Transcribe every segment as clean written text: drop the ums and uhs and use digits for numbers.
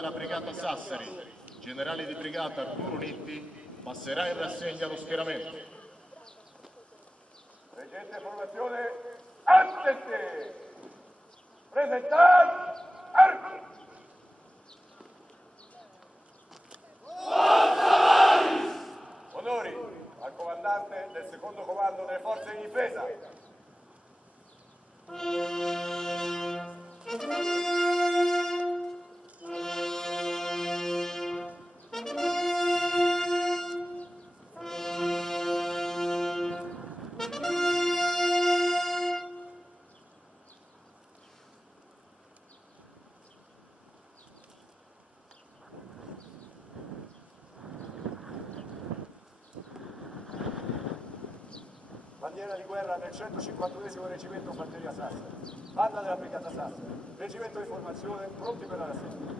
della Brigata Sassari, generale di brigata Arturo Nitti, passerà in rassegna lo schieramento. Reggente formazione, attenti! Presentate armi! Onori al comandante del secondo comando delle forze di difesa. Bandiera di guerra del 151esimo Reggimento Fanteria Sassari, banda della Brigata Sassari, reggimento di formazione, pronti per la rassegna.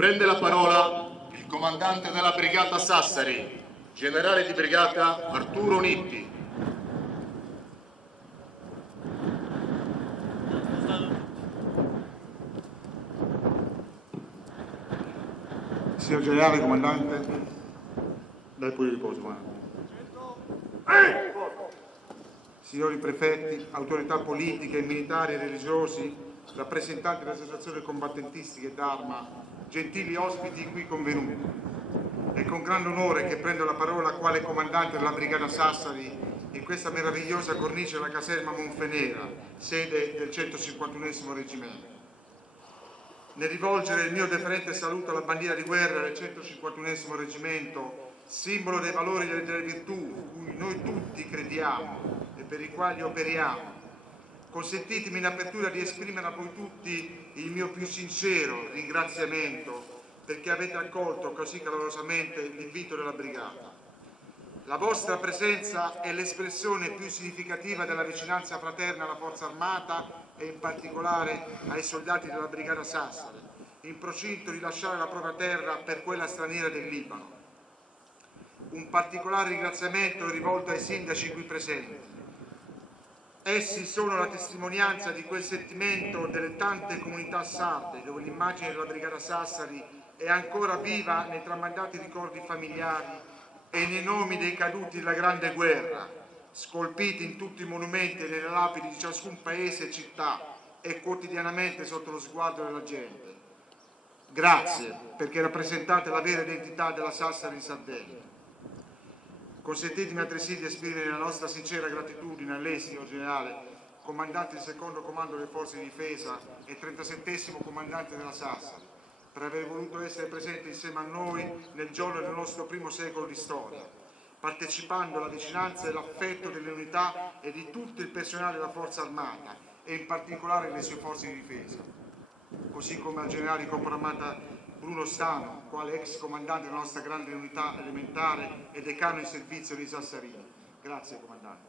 Prende la parola il comandante della Brigata Sassari, generale di brigata Arturo Nitti. Signor generale, comandante, dai pure riposo, signori prefetti, autorità politiche, militari e religiosi, rappresentanti dell'associazione combattentistiche d'arma, gentili ospiti qui convenuti. È con grande onore che prendo la parola quale comandante della Brigata Sassari in questa meravigliosa cornice della caserma Monfenera, sede del 151esimo Reggimento. Nel rivolgere il mio deferente saluto alla bandiera di guerra del 151esimo Reggimento, simbolo dei valori e delle virtù in cui noi tutti crediamo e per i quali operiamo, consentitemi in apertura di esprimere a voi tutti il mio più sincero ringraziamento perché avete accolto così calorosamente l'invito della Brigata. La vostra presenza è l'espressione più significativa della vicinanza fraterna alla Forza Armata e in particolare ai soldati della Brigata Sassari, in procinto di lasciare la propria terra per quella straniera del Libano. Un particolare ringraziamento è rivolto ai sindaci qui presenti. Essi sono la testimonianza di quel sentimento delle tante comunità sarde, dove l'immagine della Brigata Sassari è ancora viva nei tramandati ricordi familiari e nei nomi dei caduti della Grande Guerra, scolpiti in tutti i monumenti e nelle lapidi di ciascun paese e città e quotidianamente sotto lo sguardo della gente. Grazie, perché rappresentate la vera identità della Sassari in Sardegna. Consentitemi altresì di esprimere la nostra sincera gratitudine a lei, signor generale, comandante del secondo comando delle forze di difesa e 37esimo comandante della Sassari, per aver voluto essere presente insieme a noi nel giorno del nostro primo secolo di storia, partecipando alla vicinanza e all'affetto delle unità e di tutto il personale della Forza Armata e in particolare delle sue forze di difesa, così come al generale di corpo armata Bruno Stano, quale ex comandante della nostra grande unità elementare e decano in servizio di Sassarini. Grazie comandante.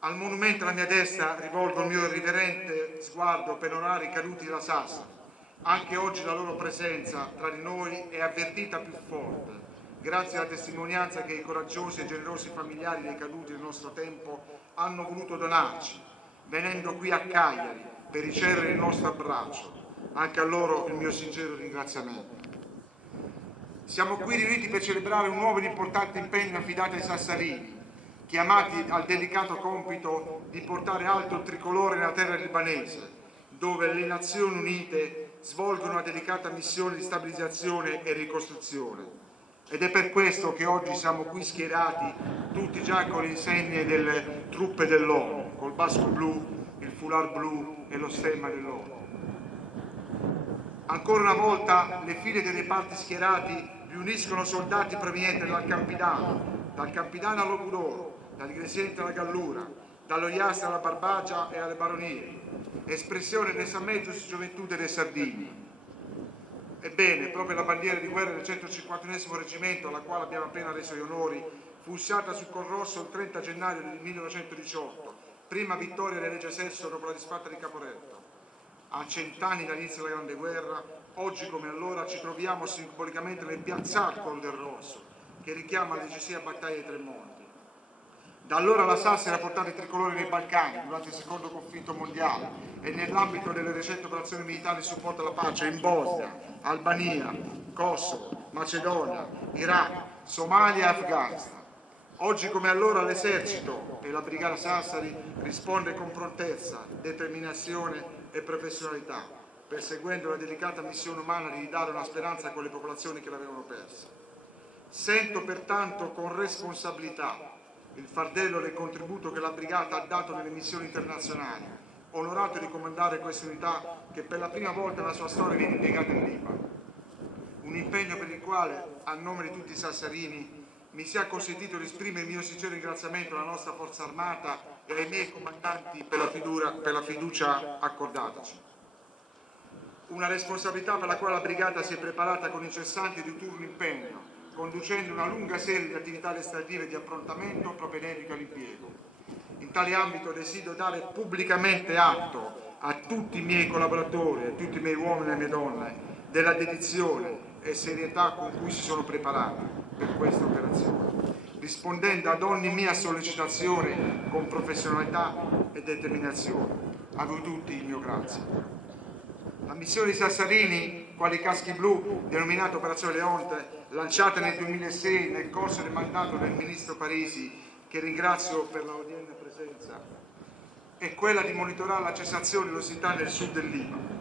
Al monumento alla mia destra rivolgo il mio irriverente sguardo per onorare i caduti della Sassari. Anche oggi la loro presenza tra di noi è avvertita più forte, grazie alla testimonianza che i coraggiosi e generosi familiari dei caduti del nostro tempo hanno voluto donarci, venendo qui a Cagliari per ricevere il nostro abbraccio. Anche a loro il mio sincero ringraziamento. Siamo qui riuniti per celebrare un nuovo ed importante impegno affidato ai sassarini, chiamati al delicato compito di portare alto il tricolore nella terra libanese, dove le Nazioni Unite svolgono una delicata missione di stabilizzazione e ricostruzione. Ed è per questo che oggi siamo qui schierati, tutti già con le insegne delle truppe dell'ONU, col basco blu, il foulard blu e lo stemma dell'ONU. Ancora una volta le file dei reparti schierati riuniscono soldati provenienti dal Campidano all'Ogudoro, dall'Igresiente alla Gallura, dallo Ias alla Barbagia e alle Baronie, espressione dell'Esametus Gioventù delle Sardine. Ebbene, proprio la bandiera di guerra del 151esimo reggimento, alla quale abbiamo appena reso gli onori, fu issata sul Col Rosso il 30 gennaio del 1918, prima vittoria del Regio Sesto dopo la disfatta di Caporetto. A 100 anni dall'inizio della Grande Guerra, oggi come allora ci troviamo simbolicamente nel piazzale Col del Rosso, che richiama la decisiva battaglia dei Tre Monti. Da allora la Sassari ha portato i tricolori nei Balcani durante il secondo conflitto mondiale e nell'ambito delle recenti operazioni militari di supporto alla pace in Bosnia, Albania, Kosovo, Macedonia, Iraq, Somalia e Afghanistan. Oggi come allora l'esercito e la Brigata Sassari risponde con prontezza, determinazione e professionalità, perseguendo la delicata missione umana di ridare una speranza a quelle popolazioni che l'avevano persa. Sento pertanto con responsabilità il fardello del contributo che la Brigata ha dato nelle missioni internazionali, onorato di comandare questa unità che per la prima volta nella sua storia viene impiegata in Libano. Un impegno per il quale, a nome di tutti i sassarini, mi sia consentito di esprimere il mio sincero ringraziamento alla nostra Forza Armata e ai miei comandanti per la fiducia accordataci. Una responsabilità per la quale la Brigata si è preparata con incessante e di turno impegno, conducendo una lunga serie di attività legislative di approntamento propedeutiche all'impiego. In tale ambito desidero dare pubblicamente atto a tutti i miei collaboratori, a tutti i miei uomini e le mie donne, della dedizione e serietà con cui si sono preparati per questa operazione, rispondendo ad ogni mia sollecitazione con professionalità e determinazione. A voi tutti il mio grazie. La missione di Sassarini, quali caschi blu, denominata Operazione Leonte, lanciata nel 2006 nel corso del mandato del ministro Parisi, che ringrazio per la odierna presenza, è quella di monitorare la cessazione delle ostilità nel sud del Libano.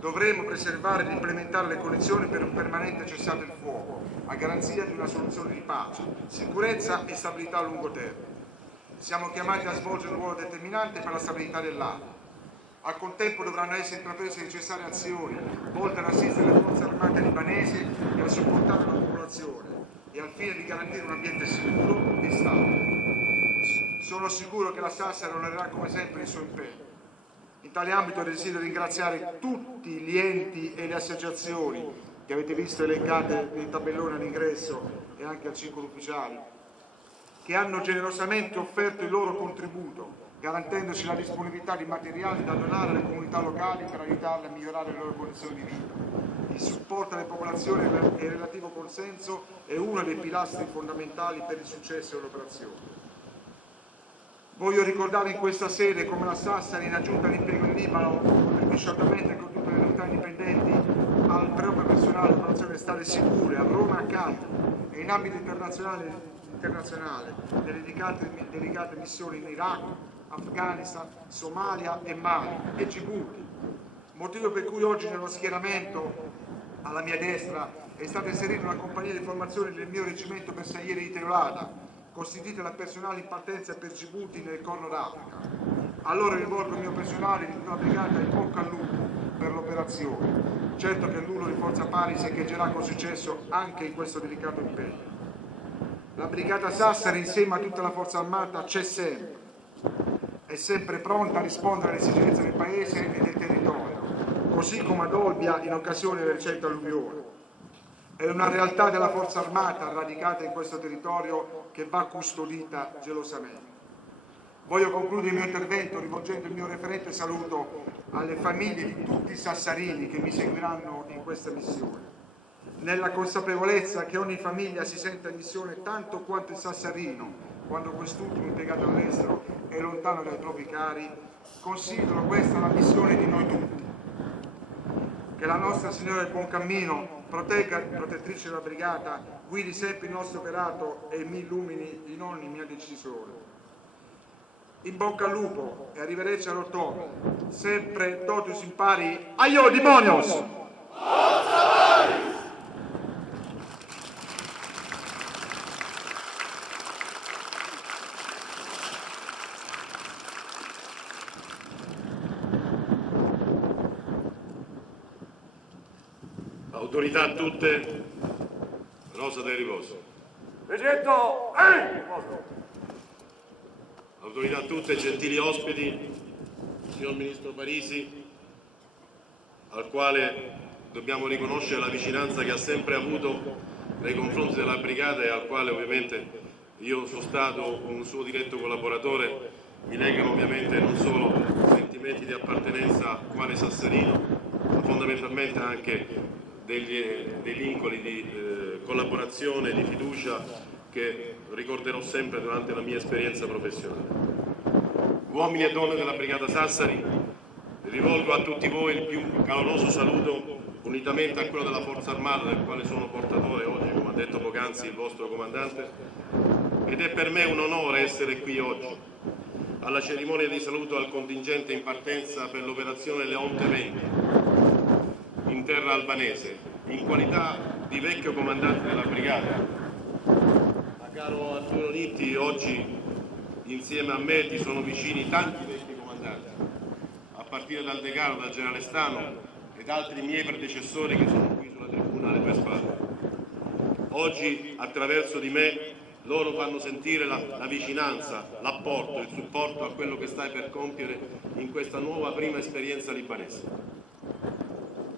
Dovremo preservare ed implementare le condizioni per un permanente cessate il fuoco, a garanzia di una soluzione di pace, sicurezza e stabilità a lungo termine. Siamo chiamati a svolgere un ruolo determinante per la stabilità dell'area. Al contempo dovranno essere intraprese necessarie azioni volte ad assistere le forze armate libanesi e a supportare la popolazione e al fine di garantire un ambiente sicuro e stabile. Sono sicuro che la Sassari onorerà come sempre il suo impegno. In tale ambito desidero ringraziare tutti gli enti e le associazioni che avete visto elencate nei tabelloni all'ingresso e anche al circolo ufficiale, che hanno generosamente offerto il loro contributo, garantendoci la disponibilità di materiali da donare alle comunità locali per aiutarle a migliorare le loro condizioni di vita. Il supporto alle popolazioni e il relativo consenso è uno dei pilastri fondamentali per il successo dell'operazione. Voglio ricordare in questa sede come la Sassari, in aggiunta all'impiego in Libano, contribuisce altamente con tutte le unità indipendenti al proprio personale operazioni esterne sicure a Roma e a Cagliari e in ambito internazionale nelle dedicate missioni in Iraq, Afghanistan, Somalia e Mali e Djibouti, motivo per cui oggi nello schieramento alla mia destra è stata inserita una compagnia di formazione del mio reggimento bersaglieri di Teulada, costituita da personale in partenza per Djibouti nel Corno d'Africa. Allora rivolgo il mio personale di tutta la brigata in bocca al lupo per l'operazione. Certo che il nucleo di Forza Pari secheggerà con successo anche in questo delicato impegno. La Brigata Sassari insieme a tutta la Forza Armata c'è sempre, è sempre pronta a rispondere alle esigenze del Paese e del territorio, così come ad Olbia in occasione delle recenti alluvioni. È una realtà della Forza Armata radicata in questo territorio che va custodita gelosamente. Voglio concludere il mio intervento rivolgendo il mio referente saluto alle famiglie di tutti i sassarini che mi seguiranno in questa missione, nella consapevolezza che ogni famiglia si senta in missione tanto quanto il sassarino, quando quest'ultimo impiegato all'estero è lontano dai propri cari. Considero questa la missione di noi tutti. Che la nostra Signora del Buon Cammino protegga, protettrice della brigata, guidi sempre il nostro operato e mi illumini in ogni mia decisione. In bocca al lupo e arrivederci all'ottobre, sempre totus impari, aio demonios! Autorità a tutte, Rosa del Riposo. Regetto, riposo. Autorità a tutte, gentili ospiti, signor Ministro Parisi, al quale dobbiamo riconoscere la vicinanza che ha sempre avuto nei confronti della brigata e al quale ovviamente io sono stato un suo diretto collaboratore. Mi legano ovviamente non solo sentimenti di appartenenza quale sassarino, ma fondamentalmente anche dei vincoli di collaborazione, di fiducia che ricorderò sempre durante la mia esperienza professionale. Uomini e donne della Brigata Sassari, rivolgo a tutti voi il più caloroso saluto, unitamente a quello della Forza Armata del quale sono portatore oggi, come ha detto poc'anzi il vostro comandante, ed è per me un onore essere qui oggi, alla cerimonia di saluto al contingente in partenza per l'operazione Leonte 20, in terra albanese, in qualità di vecchio comandante della brigata. Ma caro Arturo Nitti, oggi insieme a me ti sono vicini tanti vecchi comandanti, a partire dal decano, dal generale Stano ed altri miei predecessori che sono qui sulla tribuna alle tue spalle. Oggi, attraverso di me, loro fanno sentire la vicinanza, l'apporto, il supporto a quello che stai per compiere in questa nuova prima esperienza libanese.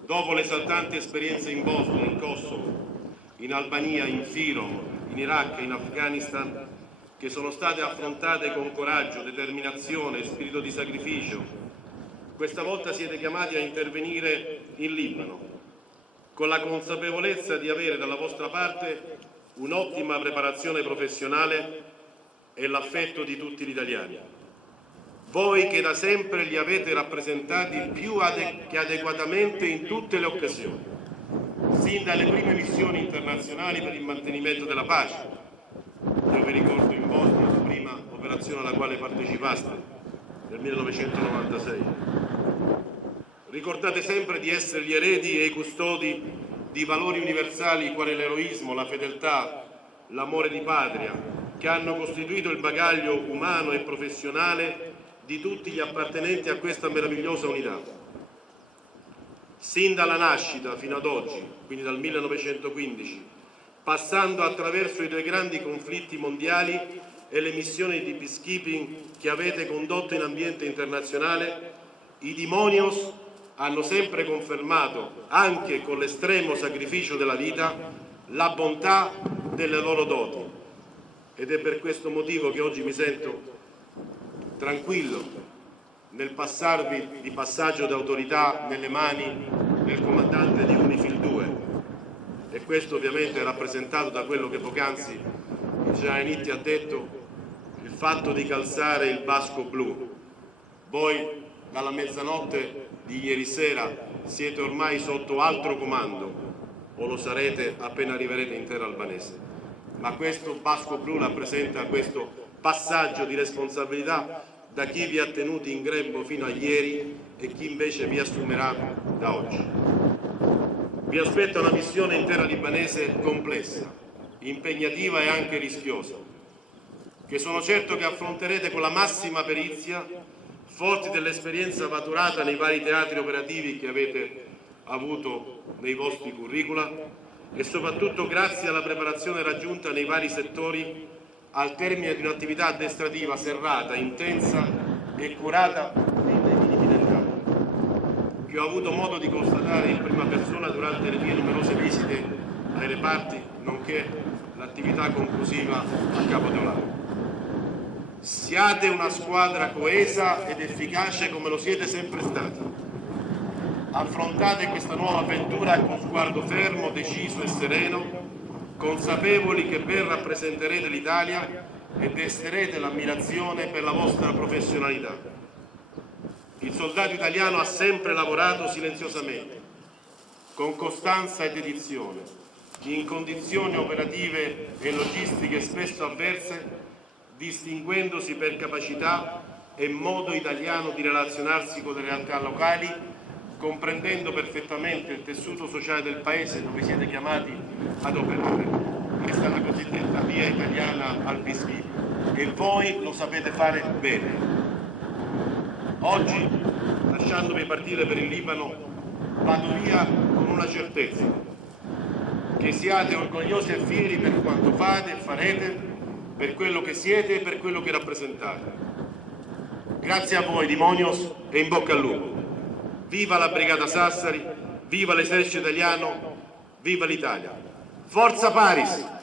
Dopo l'esaltante esperienza in Bosnia, in Kosovo, in Albania, in Firom, in Iraq e in Afghanistan, che sono state affrontate con coraggio, determinazione e spirito di sacrificio, questa volta siete chiamati a intervenire in Libano, con la consapevolezza di avere dalla vostra parte un'ottima preparazione professionale e l'affetto di tutti gli italiani. Voi che da sempre li avete rappresentati più che adeguatamente in tutte le occasioni, sin dalle prime missioni internazionali per il mantenimento della pace. Io vi ricordo in Bosnia la prima operazione alla quale partecipaste, nel 1996. Ricordate sempre di essere gli eredi e i custodi di valori universali quali l'eroismo, la fedeltà, l'amore di patria, che hanno costituito il bagaglio umano e professionale di tutti gli appartenenti a questa meravigliosa unità. Sin dalla nascita fino ad oggi, quindi dal 1915, passando attraverso i due grandi conflitti mondiali e le missioni di peacekeeping che avete condotto in ambiente internazionale, i Demonios hanno sempre confermato, anche con l'estremo sacrificio della vita, la bontà delle loro doti. Ed è per questo motivo che oggi mi sento tranquillo nel passarvi di passaggio d'autorità nelle mani del comandante di Unifil 2, e questo ovviamente è rappresentato da quello che poc'anzi il generale Nitti ha detto, il fatto di calzare il basco blu. Voi dalla mezzanotte di ieri sera siete ormai sotto altro comando, o lo sarete appena arriverete in terra albanese, ma questo basco blu rappresenta questo passaggio di responsabilità da chi vi ha tenuti in grembo fino a ieri e chi invece vi assumerà da oggi. Vi aspetta una missione in terra libanese complessa, impegnativa e anche rischiosa, che sono certo che affronterete con la massima perizia, forti dell'esperienza maturata nei vari teatri operativi che avete avuto nei vostri curricula e soprattutto grazie alla preparazione raggiunta nei vari settori al termine di un'attività addestrativa serrata, intensa e curata nei limiti del campo. che ho avuto modo di constatare in prima persona durante le mie numerose visite ai reparti, nonché l'attività conclusiva a Capodolano. Siate una squadra coesa ed efficace come lo siete sempre stati. Affrontate questa nuova avventura con sguardo fermo, deciso e sereno, consapevoli che ben rappresenterete l'Italia e desterete l'ammirazione per la vostra professionalità. Il soldato italiano ha sempre lavorato silenziosamente, con costanza e dedizione, in condizioni operative e logistiche spesso avverse, distinguendosi per capacità e modo italiano di relazionarsi con le realtà locali, comprendendo perfettamente il tessuto sociale del paese dove siete chiamati ad operare. Questa è la cosiddetta via italiana al peacekeeping e voi lo sapete fare bene. Oggi, lasciandomi partire per il Libano, vado via con una certezza: che siate orgogliosi e fieri per quanto fate e farete, per quello che siete e per quello che rappresentate. Grazie a voi di Monios e in bocca al lupo. Viva la Brigata Sassari, viva l'esercito italiano, viva l'Italia. Forza Paris!